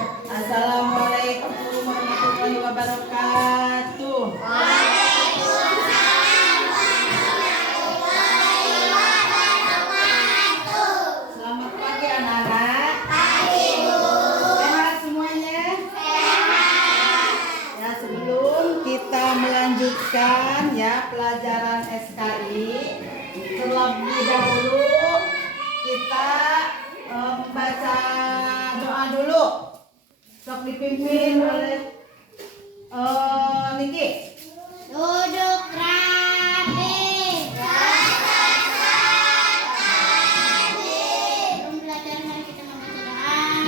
Assalamualaikum warahmatullahi wabarakatuh. Selamat pagi anak-anak. Sehat semuanya? Ya, sebelum kita melanjutkan ya pelajaran SKI, terlebih dahulu kita membaca doa dulu. Sok dipimpin oleh Niki. Duduk rapi. Belum belajar, mari kita membaca doa.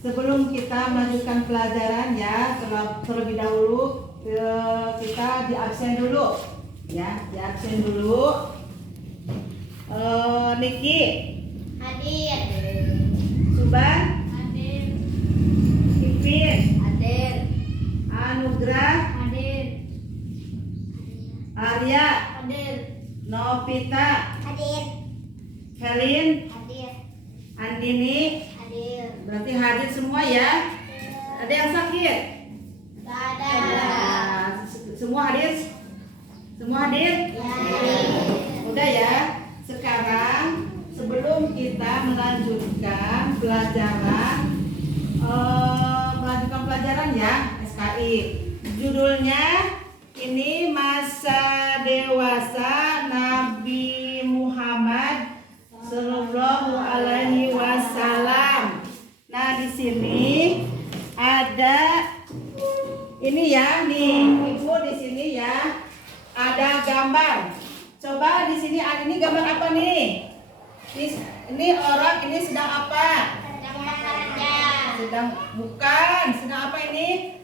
Sebelum kita melanjutkan pelajaran ya, terlebih dahulu kita di absen dulu ya, di absen dulu. Niki Hadir. Suban, Hadir. Ipin, Hadir. Anugrah, Hadir. Arya, Hadir. Novita, Hadir. Helin, Hadir. Andini. Hadir. Berarti hadir semua ya. Ada yang sakit? Ada. Nah, semua hadir? Semua hadir? Ya. Udah ya. Sekarang sebelum kita melanjutkan pelajaran ya SKI. Judulnya ini masa dewasa Nabi Muhammad Sallallahu Alaihi Wasallam. Nah, di sini ada ini ya, nih Ibu di sini ya ada gambar. Coba di sini ada ini gambar apa nih? Ini orang ini sedang apa? Sedang bekerja. Sedang apa ini?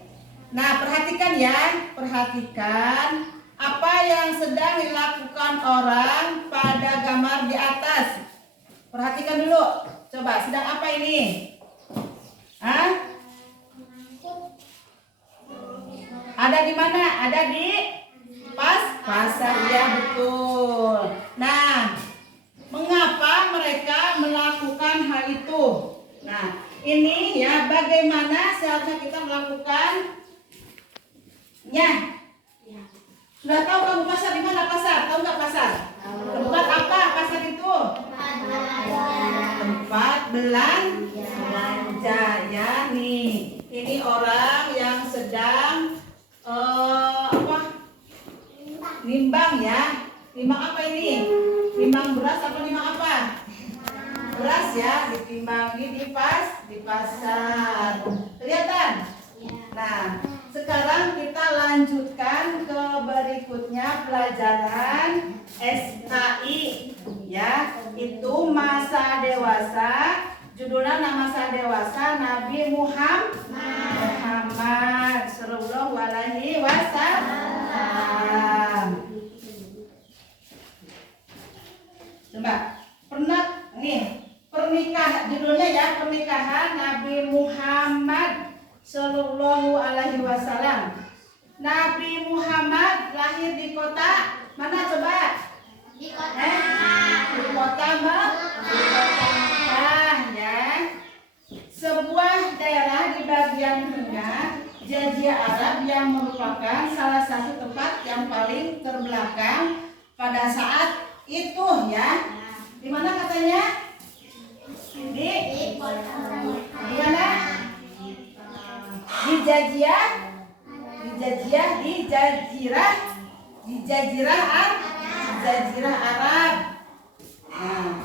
Nah, perhatikan ya, perhatikan apa yang sedang dilakukan orang pada gambar di atas. Perhatikan dulu. Coba, sedang apa ini? Hah? Ada di mana? Ada di pasar. Ya, betul. Nah, mengapa mereka melakukan hal itu? Nah, ini ya bagaimana seharusnya kita melakukannya. Sudah tahu kamu pasar di mana pasar? Tahu nggak pasar? Tempat apa pasar itu? Tempat belanja ya nih. Ini orang yang sedang nimbang ya. Nimbang apa ini? Nimbang beras apa nimbang apa? Beras ya, ditimbangi di pasar. Kelihatan? Nah, sekarang kita lanjutkan ke berikutnya pelajaran SKI ya, itu masa dewasa. Judulnya masa dewasa Nabi Muhammad sallallahu alaihi wasallam. Coba pernah nih judulnya ya, pernikahan Nabi Muhammad sallallahu alaihi wasallam. Nabi Muhammad lahir di kota mana coba? Di kota. Di kota Mekah ya. Sebuah daerah di bagian tengah Jazirah Arab yang merupakan salah satu tempat yang paling terbelakang pada saat itu ya. Di mana katanya? Di mana? Di Jazirah Arab. Nah,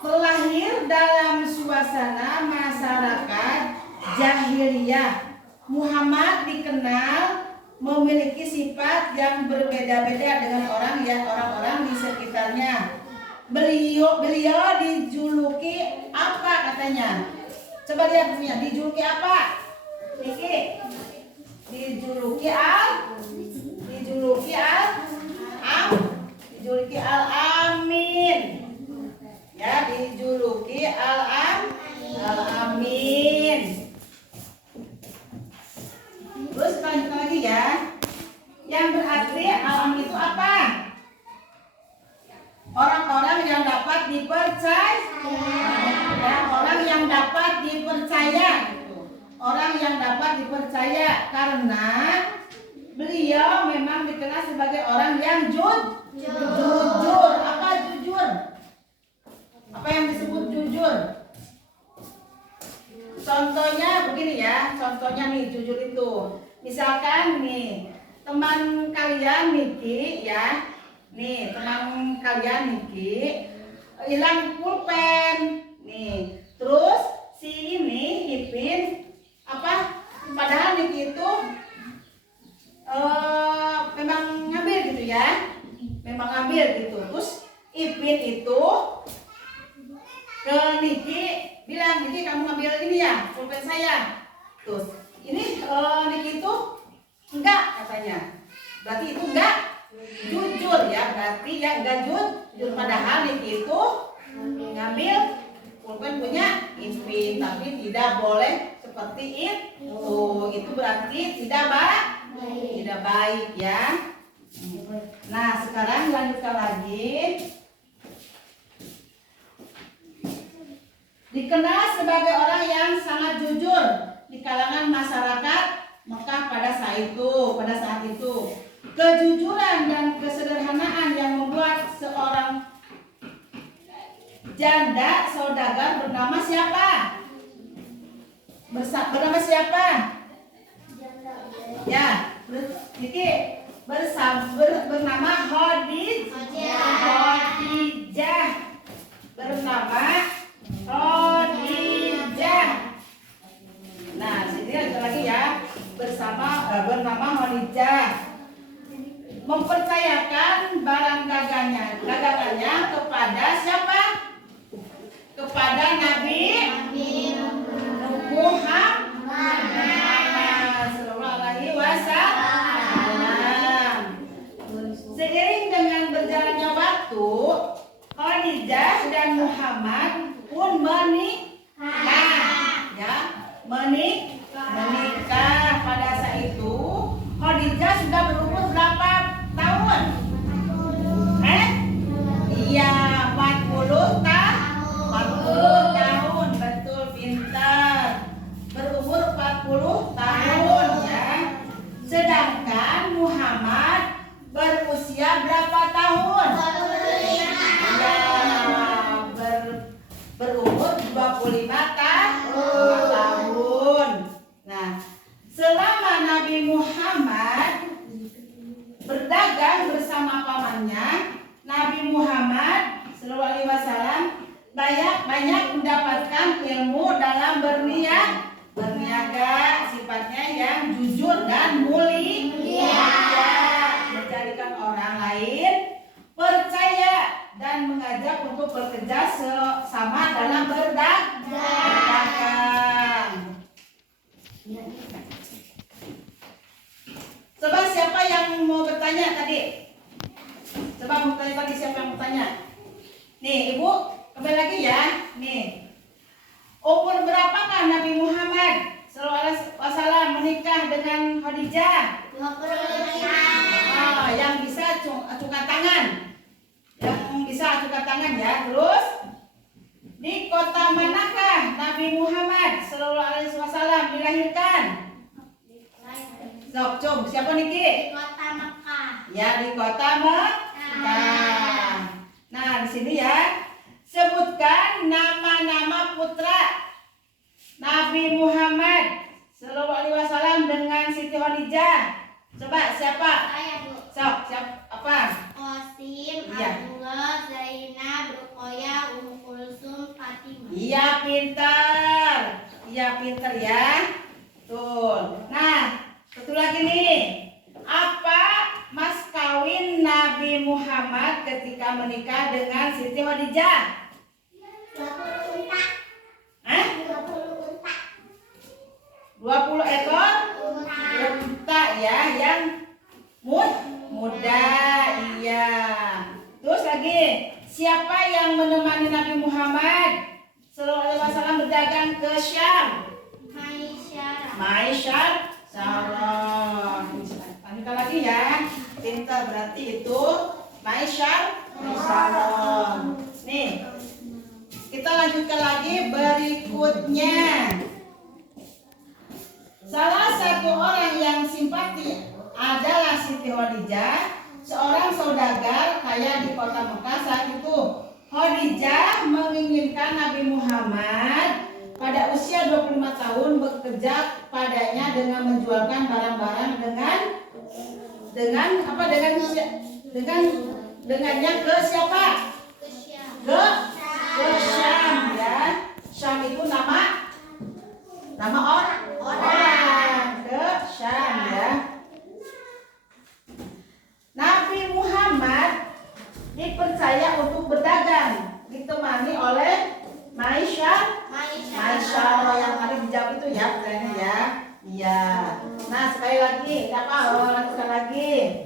terlahir dalam suasana masyarakat jahiliyah. Muhammad dikenal memiliki sifat yang berbeda-beda dengan orang-orang di sekitarnya. Beliau dijuluki apa katanya? Coba lihat punya, dijuluki apa? Niki. Dijuluki Al-Amin. Ya, dijuluki Al-Amin. Terus lanjut lagi ya. Yang berarti Al-Amin itu apa? Orang-orang yang dapat dipercaya. Ya, orang yang dapat dipercaya gitu. Orang yang dapat dipercaya karena beliau memang dikenal sebagai orang yang jujur. Apa jujur? Apa yang disebut jujur? Contohnya begini ya, contohnya nih jujur itu. Misalkan nih, teman kalian Niki ya. Nih, teman kalian Niki hilang pulpen. Nih, terus si ini Ipin apa? Padahal Niki itu memang ngambil gitu ya. Memang ngambil gitu. Terus Ipin itu ke Niki bilang, Niki kamu ngambil ini ya, pulpen saya. Terus ini Niki itu enggak katanya. Berarti itu enggak jujur ya, berarti ya enggak jujur. Padahal Niki itu ngambil pulpen punya Ipin, tapi tidak boleh seperti itu. Itu berarti tidak baik ya. Nah, sekarang lanjutkan lagi. Dikenal sebagai orang yang sangat jujur di kalangan masyarakat Mekah pada saat itu. Kejujuran dan kesederhanaan yang membuat seorang janda saudagar bernama siapa? Bernama siapa? Ya, Niki bernama Khadijah. Bernama Khadijah. Nah, sini ada lagi ya. Bernama Khadijah. Mempercayakan barang dagangannya kepada siapa? Kepada Nabi Muhammad sallallahu alaihi wasallam. Seiring dengan berjalannya waktu, Khadijah dan Muhammad pun menikah. Pada saat itu Khadijah sudah berumur berapa tahun? Iya, 40 tahun. Betul, pintar. Berumur 40 tahun ya. Sedangkan Muhammad berusia berapa tahun? Berumur 25 tahun. Nah, selama Nabi Muhammad berdagang dan ilmu dalam berniaga, sifatnya yang jujur dan mulia, menjadikan orang lain percaya dan mengajak untuk bekerja sama dalam berdagang. Coba siapa yang mau bertanya tadi? Coba mau bertanya tadi, siapa yang mau bertanya? Nih Ibu, kembali lagi ya. Nih, umur berapakah Nabi Muhammad SAW menikah dengan Khadijah? 25. Yang bisa acukan tangan. Yang bisa acukan tangan ya. Terus, di kota manakah Nabi Muhammad SAW dilahirkan? Sok, cung, siapa Niki? Di kota Mekah. Ya, di kota Mekah. Nah, di sini ya, sebutkan nama-nama putra Nabi Muhammad SAW dengan Siti Khadijah. Coba siapa? Saya Bu. Sok, siapa? Apa? Qasim, Iya. Abdullah, Zainab, Ruqayyah, Ummu Kulsum, Fatimah. Iya, pintar. Iya, pintar ya. Tuh. Nah, satu lagi nih. Apa mas kawin Nabi Muhammad ketika menikah dengan Siti Khadijah? 20 unta. Hah? 20 unta. 20 ekor unta ya, yang muda. Iya. Terus lagi, siapa yang menemani Nabi Muhammad SAW berdagang ke Syam? Maisyar Sarah. Lanjutkan lagi ya. Pintar berarti itu Maisyar Sarah. Nih, kita lanjutkan lagi berikutnya. Salah satu orang yang simpati adalah Siti Khadijah, seorang saudagar kaya di kota Mekah. Saat itu Khadijah menginginkan Nabi Muhammad pada usia 25 tahun bekerja padanya dengan menjualkan barang-barang dengannya ke siapa? Ke Syam ya. Syam itu nama orang ke Syam ya. Nabi Muhammad dipercaya untuk berdagang, ditemani oleh Maisyar yang tadi dijawab itu ya, pertanyaannya ya. Iya. Nah, sekali lagi, lanjutkan lagi.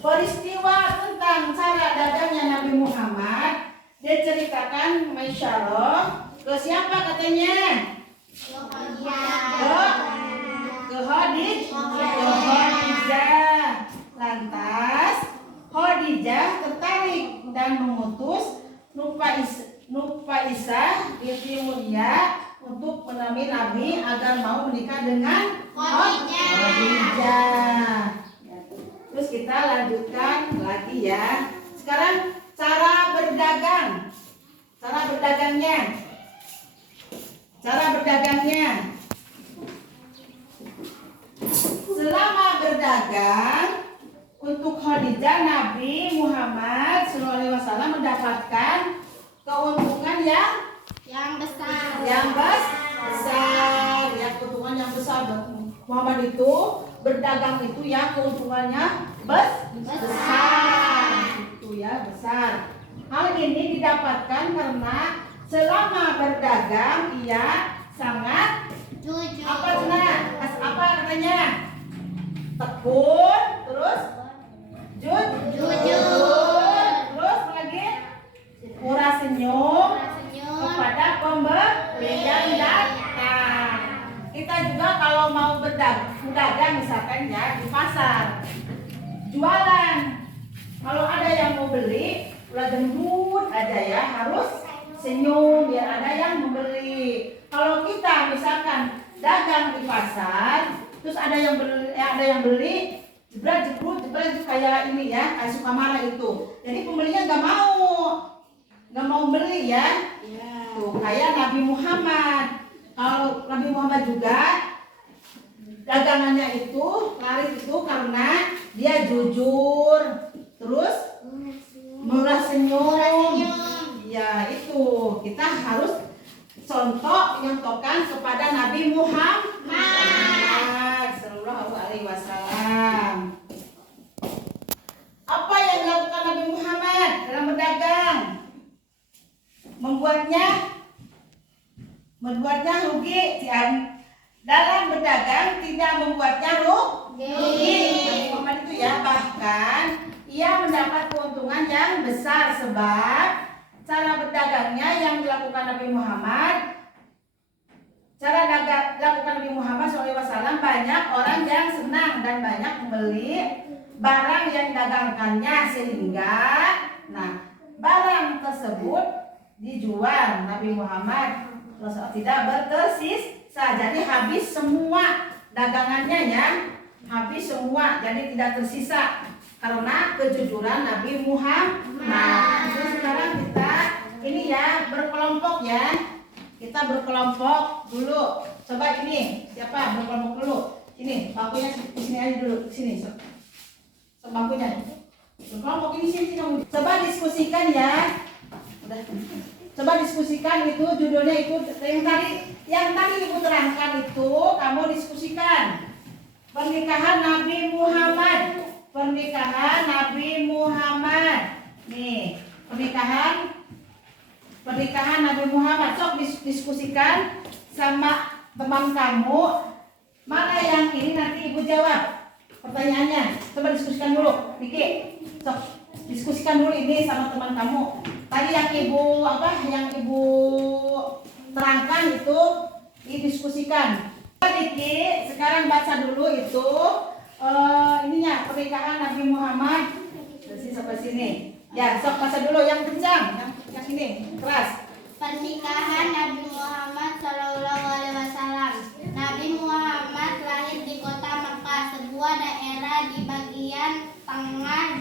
Peristiwa tentang cara dagangnya Nabi Muhammad diceritakan Maisyar ke siapa katanya? Ke Khadijah. Lantas Khadijah tertarik dan mengutus Nufaisah binti Mulia untuk menemani Nabi agar mau menikah dengan Khadijah. Terus kita lanjutkan lagi ya. Sekarang cara berdagangnya. Selama berdagang untuk Khadijah, Nabi Muhammad SAW mendapatkan keuntungan yang besar. Ya, keuntungan yang besar. Muhammad itu berdagang itu ya keuntungannya besar. Itu ya besar. Hal ini didapatkan karena selama berdagang ia sangat Jujur. apa katanya? Tekun, terus jujur, terus lagi murah senyum kepada pembeli yang datang. Kita juga kalau mau berdagang misalkan ya di pasar, jualan, kalau ada yang mau beli, ulah gendut aja ya, harus senyum biar ada yang membeli. Kalau kita misalkan dagang di pasar, terus ada yang beli, jebret kayak ini ya, kayak suka marah itu. Jadi pembelinya nggak mau beli ya. Tuh kayak Nabi Muhammad. Kalau Nabi Muhammad juga dagangannya itu laris itu karena dia jujur, terus murah senyum. Ya itu kita harus contoh menyontohkan kepada Nabi Muhammad Sallallahu Alaihi Wasallam. Apa yang dilakukan Nabi Muhammad dalam berdagang? Membuatnya rugi. Dalam berdagang tidak membuatnya rugi. Nabi Muhammad itu ya, bahkan ia mendapat keuntungan yang besar sebab cara berdagangnya yang dilakukan Nabi Muhammad. Cara dilakukan Nabi Muhammad SAW, banyak orang yang senang dan banyak membeli barang yang didagangkannya sehingga barang tersebut dijual Nabi Muhammad tidak bertersisa, jadi habis semua dagangannya ya, habis semua, jadi tidak tersisa karena kejujuran Nabi Muhammad. Jadi sekarang kita ini ya berkelompok ya, kita berkelompok dulu. Coba ini siapa berkelompok dulu? Ini bangkunya di sini aja dulu, di sini. Bangkunya berkelompok ini sini kamu. Coba diskusikan ya. Udah. Coba diskusikan itu judulnya itu yang tadi Ibu terangkan itu kamu diskusikan. Pernikahan Nabi Muhammad. Pernikahan Nabi Muhammad. Nih, pernikahan Nabi Muhammad. Sok diskusikan sama teman kamu. Mana yang ini nanti Ibu jawab pertanyaannya. Coba diskusikan dulu, Niki. Sok diskusikan dulu ini sama teman kamu. Tadi yang Ibu terangkan itu didiskusikan. Niki, sekarang baca dulu itu ininya pernikahan Nabi Muhammad dari sini sampai sini. Ya, sok baca dulu yang kencang, yang ini keras. Pernikahan Nabi Muhammad Sallallahu Alaihi Wasallam. Nabi Muhammad lahir di kota Mekah, sebuah daerah di bagian tengah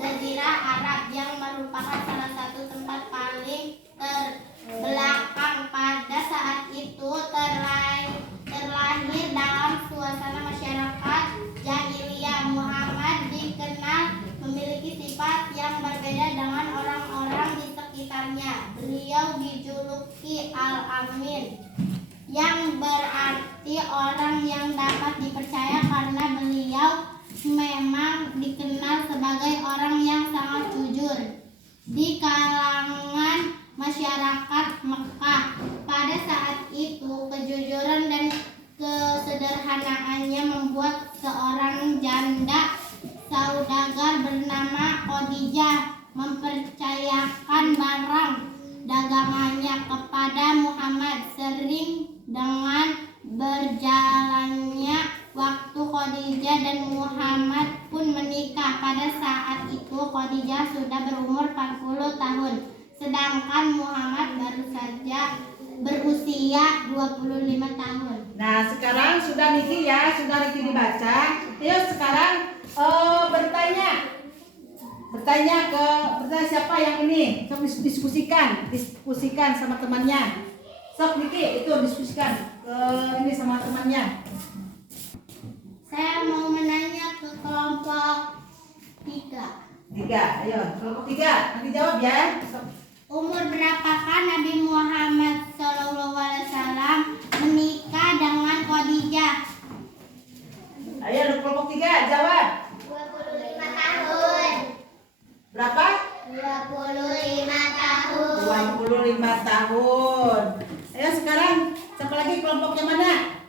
Jazirah Arab yang merupakan salah satu tempat paling terbelakang. Pada saat itu terlahir dalam suasana masyarakat jahiliyah. Muhammad dikenal memiliki sifat yang berbeda dengan orang-orang di sekitarnya. Beliau dijuluki Al-Amin, yang berarti orang yang dapat dipercaya karena beliau memang dikenal sebagai orang yang sangat jujur di kalangan masyarakat Mekah. Pada saat itu, kejujuran dan kesederhanaannya membuat seorang janda saudagar bernama Khadijah mempercayakan barang dagangannya kepada Muhammad. Sering dengan berjalannya waktu, Khadijah dan Muhammad pun menikah. Pada saat itu Khadijah sudah berumur 40 tahun, sedangkan Muhammad baru saja berusia 25 tahun. Nah, sekarang sudah Niki ya, sudah Niki dibaca. Yuk sekarang bertanya siapa yang ini? Sok diskusikan sama temannya. Sok Niki itu diskusikan ke ini sama temannya. Saya mau menanya ke kelompok 3. Ayo kelompok 3 nanti jawab ya. Sok. Umur berapakah Nabi Muhammad SAW menikah dengan Khadijah? Ayo kelompok 3 jawab. 25 tahun. Berapa? 25 tahun. 25 tahun. Ayo sekarang siapa lagi kelompoknya mana?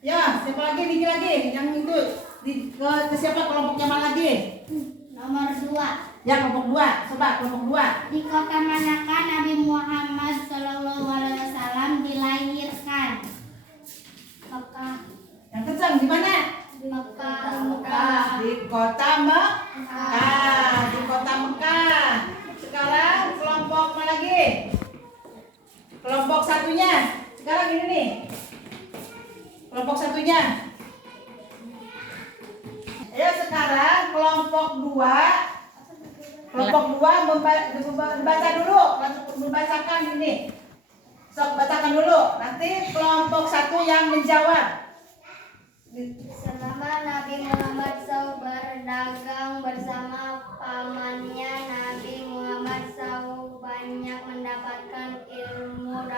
Ya, siapa lagi Niki lagi? Yang itu ke siapa kelompoknya mana lagi? Nomor 2. Ya, kelompok 2. Coba kelompok 2. Di kota manakah Nabi Muhammad SAW dilahirkan? Mekah. Yang kencang di mana? Mekah. Di kota Mekah. Di kota Mekah. Sekarang kelompok mana lagi? Kelompok satunya. Sekarang ini nih. Kelompok satunya. Ayo sekarang kelompok 2. Kelompok 2 membaca dulu, membacakan ini. Sok bacakan dulu. Nanti kelompok 1 yang menjawab. Selama Nabi Muhammad SAW berdagang bersama pamannya, Nabi Muhammad SAW banyak mendapatkan ilmu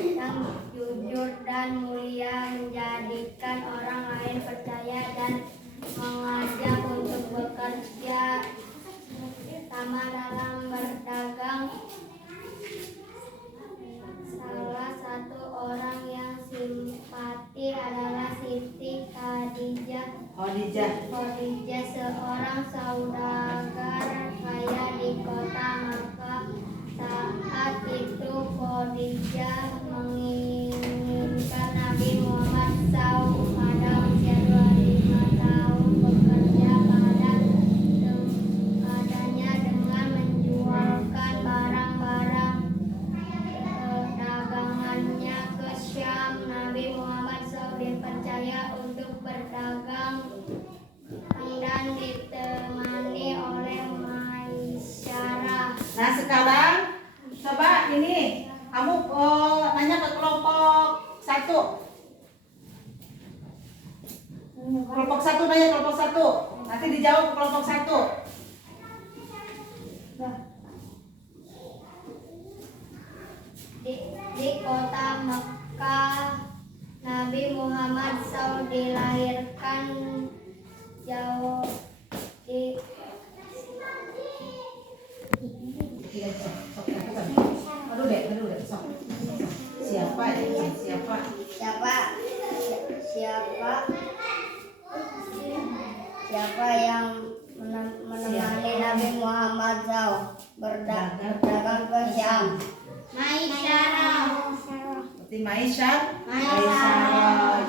yang jujur dan mulia, menjadikan orang lain percaya dan mengajak untuk bekerja sama dalam berdagang. Salah satu orang yang simpati adalah Siti Khadijah, seorang saudagar kaya di kota Makkah. Saat itu Khadijah menginginkan Nabi Muhammad SAW pada usia 25 tahun bekerja padanya dengan menjualkan barang-barang dagangannya ke Syam. Nabi Muhammad SAW dipercaya untuk berdagang dan ditemani oleh Maisyarah. Nah sekarang coba ini kamu nanya ke kelompok 1. Kelompok 1 nanya kelompok 1. Nanti dijawab ke kelompok 1. Di kota Mekah, Nabi Muhammad SAW dilahirkan jauh di Aduh deh, sok. Siapa yang menemani Nabi Muhammad SAW berdagang ke Syam? Maisyarah. Berarti Maisyarah.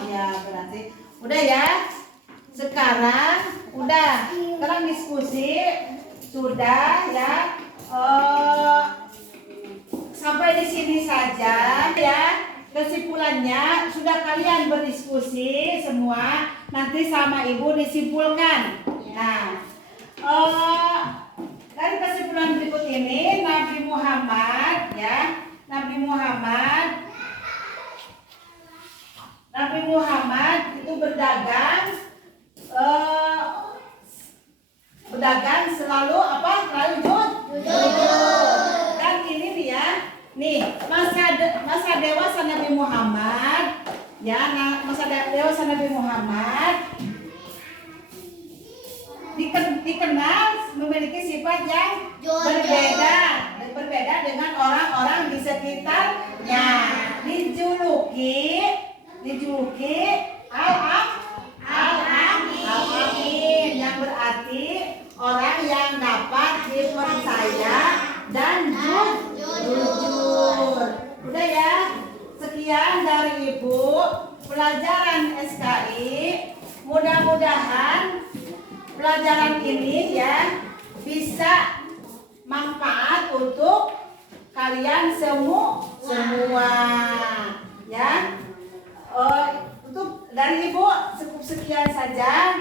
Ya, berarti udah ya. Sekarang diskusi sudah ya. Sampai di sini saja ya. Kesimpulannya sudah kalian berdiskusi semua, nanti sama ibu disimpulkan. Nah, dari kesimpulan berikut ini Nabi Muhammad itu berdagang selalu apa? Selalu jujur. Dan ini dia, nih masa dewasa Nabi Muhammad, dikenal memiliki sifat yang berbeda dengan orang-orang di sekitarnya. Dijuluki Al-Amin, yang berarti orang yang dapat dipercaya dan jujur. Udah ya, sekian dari Ibu pelajaran SKI. Mudah-mudahan pelajaran ini ya bisa manfaat untuk kalian semua ya. Untuk dari Ibu cukup sekian saja.